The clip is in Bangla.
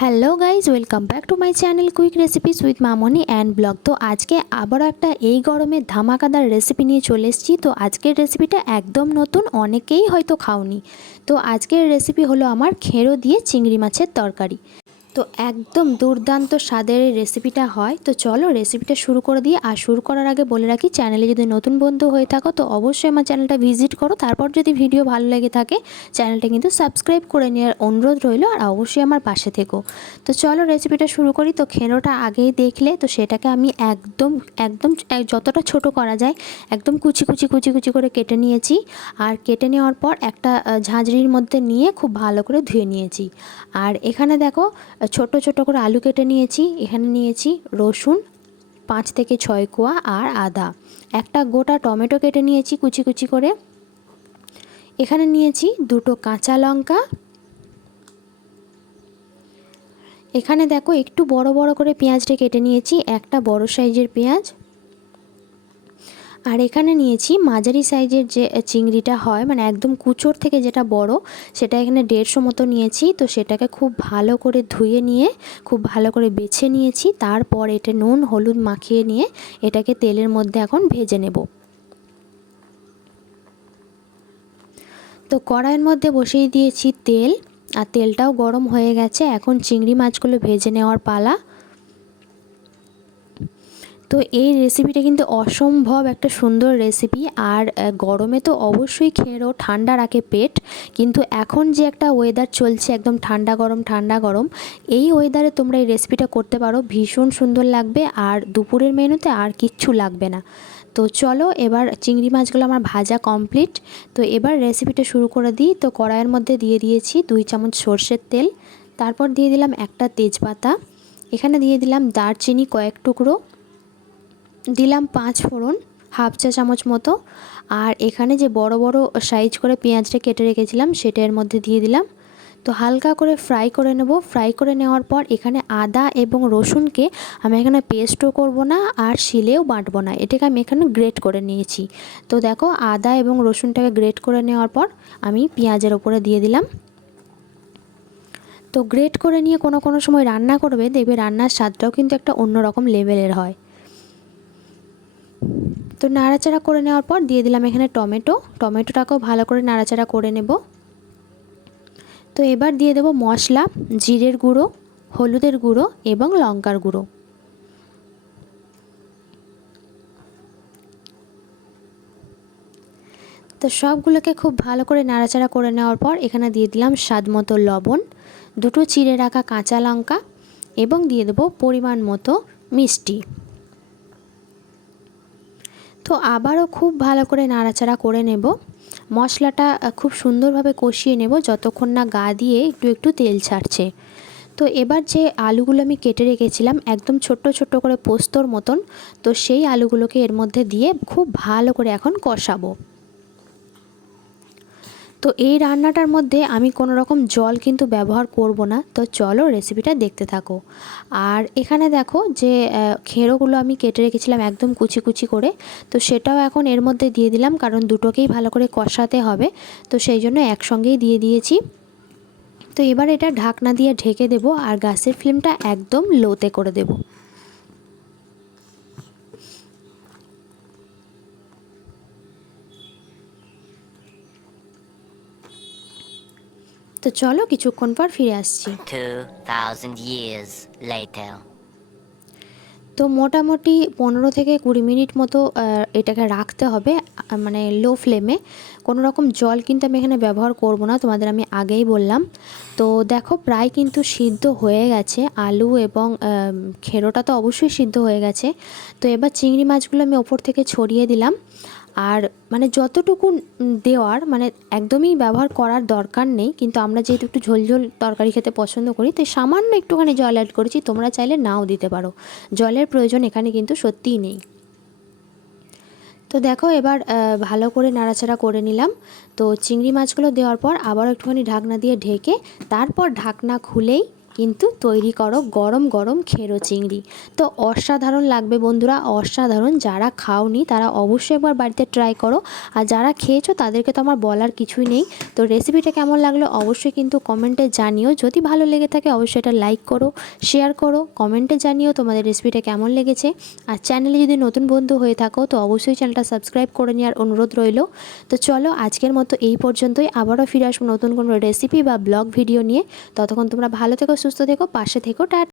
Hello guys, welcome back to my channel quick recipes with Mamoni and blog. তো আজকে আবারও একটা এই গরমে ধামাকাদার রেসিপি নিয়ে চলে এসেছি। তো আজকের রেসিপিটা একদম নতুন, অনেকেই হয়তো খাওনি। তো আজকের রেসিপি হলো আমার খেঁড়ো দিয়ে চিংড়ি মাছের তরকারি। তো একদম দুর্দান্ত স্বাদের এই রেসিপিটা হয়। তো চলো রেসিপিটা শুরু করে দিই। আর শুরু করার আগে বলে রাখি, চ্যানেলে যদি নতুন বন্ধু হয়ে থাকো তো অবশ্যই আমার চ্যানেলটা ভিজিট করো। তারপর যদি ভিডিও ভালো লেগে থাকে চ্যানেলটা কিন্তু সাবস্ক্রাইব করে নেওয়ার অনুরোধ রইল, আর অবশ্যই আমার পাশে থেকো। তো চলো রেসিপিটা শুরু করি। তো খেঁড়োটা আগেই দেখলে, তো সেটাকে আমি একদম একদম যতটা ছোট করা যায় একদম কুচি কুচি কুচি কুচি করে কেটে নিয়েছি। আর কেটে নেওয়ার পর একটা ঝাঁঝরির মধ্যে নিয়ে খুব ভালো করে ধুয়ে নিয়েছি। আর এখানে দেখো ছোট ছোট করে আলু কেটে নিয়েছি। এখানে নিয়েছি রসুন 5 থেকে 6 কোয়া আর আদা। একটা গোটা টমেটো কেটে নিয়েছি কুচি কুচি করে। এখানে নিয়েছি দুটো কাঁচা লঙ্কা। এখানে দেখো একটু বড় বড় করে পেঁয়াজটা কেটে নিয়েছি, একটা বড় সাইজের পেঁয়াজ। আর এখানে নিয়েছি মাঝারি সাইজের যে চিংড়িটা হয়, মানে একদম কুচোর থেকে যেটা বড়, সেটা এখানে 150 মতো নিয়েছি। তো সেটাকে খুব ভালো করে ধুয়ে নিয়ে খুব ভালো করে বেছে নিয়েছি। তারপর এটা নুন হলুদ মাখিয়ে নিয়ে এটাকে তেলের মধ্যে এখন ভেজে নেব। তো কড়াইয়ের মধ্যে বসিয়ে দিয়েছি তেল, আর তেলটাও গরম হয়ে গেছে। এখন চিংড়ি মাছগুলো ভেজে নেওয়ার পালা। তো এই রেসিপিটা কিন্তু অসম্ভব একটা সুন্দর রেসিপি। আর গরমে তো অবশ্যই খেঁড়ো ঠান্ডা রাখে পেট, কিন্তু এখন যে একটা ওয়েদার চলছে একদম ঠান্ডা গরম, এই ওয়েদারে তোমরা এই রেসিপিটা করতে পারো, ভীষণ সুন্দর লাগবে। আর দুপুরের মেনুতে আর কিচ্ছু লাগবে না। তো চলো এবার চিংড়ি মাছগুলো আমার ভাজা কমপ্লিট। তো এবার রেসিপিটা শুরু করে দিই। তো কড়াইয়ের মধ্যে দিয়ে দিয়েছি 2 চামচ সর্ষের তেল। তারপর দিয়ে দিলাম একটা তেজপাতা। এখানে দিয়ে দিলাম দারচিনি কয়েক টুকরো, দিলাম 5 ফোড়ন হাফ চা চামচ মতো। আর এখানে যে বড় বড় সাইজ করে পেঁয়াজটা কেটে রেখেছিলাম সেটা এর মধ্যে দিয়ে দিলাম। তো হালকা করে ফ্রাই করে নেব। ফ্রাই করে নেওয়ার পর এখানে আদা এবং রসুনকে আমি এখানে পেস্টও করব না আর শিলেও বাটবো না, এটাকে আমি এখানে গ্রেট করে নিয়েছি। তো দেখো আদা এবং রসুনটাকে গ্রেট করে নেওয়ার পর আমি পেঁয়াজের ওপরে দিয়ে দিলাম। তো গ্রেট করে নিয়ে কোনো কোনো সময় রান্না করবে, দেখবে রান্নার স্বাদটাও কিন্তু একটা অন্যরকম লেভেলের হয়। তো নাড়াচাড়া করে নেওয়ার পর দিয়ে দিলাম এখানে টমেটোটাকেও ভালো করে নাড়াচাড়া করে নেব। তো এবার দিয়ে দেব মশলা, জিরের গুঁড়ো, হলুদের গুঁড়ো এবং লঙ্কার গুঁড়ো। তো সবগুলোকে খুব ভালো করে নাড়াচাড়া করে নেওয়ার পর এখানে দিয়ে দিলাম স্বাদ মতো লবণ, দুটো চিড়ে রাখা কাঁচা লঙ্কা এবং দিয়ে দেব পরিমাণ মতো মিষ্টি। তো আবারও খুব ভালো করে নাড়াচাড়া করে নেব। মশলাটা খুব সুন্দরভাবে কষিয়ে নেব যতক্ষণ না গা দিয়ে একটু একটু তেল ছাড়ছে। তো এবার যে আলুগুলো আমি কেটে রেখেছিলাম একদম ছোট্ট ছোট্ট করে পোস্তর মতন, তো সেই আলুগুলোকে এর মধ্যে দিয়ে খুব ভালো করে এখন কষাবো। তো এই রান্নাটার মধ্যে আমি কোনো রকম জল কিন্তু ব্যবহার করব না। তো চলো রেসিপিটা দেখতে থাকো। আর এখানে দেখো যে খেঁড়োগুলো আমি কেটে রেখেছিলাম একদম কুচি কুচি করে, তো সেটাও এখন এর মধ্যে দিয়ে দিলাম, কারণ দুটোকেই ভালো করে কষাতে হবে। তো সেই জন্য একসঙ্গেই দিয়ে দিয়েছি। তো এবার এটা ঢাকনা দিয়ে ঢেকে দেব আর গ্যাসের ফ্লেমটা একদম লোতে করে দেব। তো চলো কিছুক্ষণ পর ফিরে আসছি। 2000 years later. তো মোটামুটি 15 থেকে 20 মিনিট মতো এটাকে রাখতে হবে, মানে লো ফ্লেমে। কোনো রকম জল কিন্তু আমি এখানে ব্যবহার করব না, তোমাদের আমি আগেই বললাম। তো দেখো প্রায় কিন্তু সিদ্ধ হয়ে গেছে আলু এবং খেঁড়োটা তো অবশ্যই সিদ্ধ হয়ে গেছে। তো এবার চিংড়ি মাছগুলো আমি ওপর থেকে ছড়িয়ে দিলাম। আর মানে যতটুকু দেওয়ার, মানে একদমই ব্যবহার করার দরকার নেই, কিন্তু আমরা যেহেতু একটু ঝোল ঝোল তরকারি খেতে পছন্দ করি তাই সামান্য একটুখানি জল অ্যাড করেছি, তোমরা চাইলে নাও দিতে পারো, জলের প্রয়োজন এখানে কিন্তু সত্যিই নেই। তো দেখো এবার ভালো করে নাড়াচাড়া করে নিলাম। তো চিংড়ি মাছগুলো দেওয়ার পর আবার একটুখানি ঢাকনা দিয়ে ঢেকে তারপর ঢাকনা খুলেই কিন্তু তৈরি করো গরম গরম খেরো চিংড়ি। তো অসাধারণ লাগবে বন্ধুরা, অসাধারণ। যারা খাওনি তারা অবশ্যই একবার বাড়িতে ট্রাই করো, আর যারা খেয়েছো তাদেরকে তো আমার বলার কিছুই নেই। তো রেসিপিটা কেমন লাগলো অবশ্যই কিন্তু কমেন্টে জানিও। যদি ভালো লেগে থাকে অবশ্যই এটা লাইক করো, শেয়ার করো, কমেন্টে জানিও তোমাদের রেসিপিটা কেমন লেগেছে। আর চ্যানেলে যদি নতুন বন্ধু হয়ে থাকো তো অবশ্যই চ্যানেলটা সাবস্ক্রাইব করে নেওয়ার অনুরোধ রইল। তো চলো আজকের মতো এই পর্যন্তই, আবারও ফিরে আসবো নতুন কোনো রেসিপি বা ব্লগ ভিডিও নিয়ে। ততক্ষণ তোমরা ভালো থেকো, সুস্থ থেকো, পাশে থেকো। টাটা।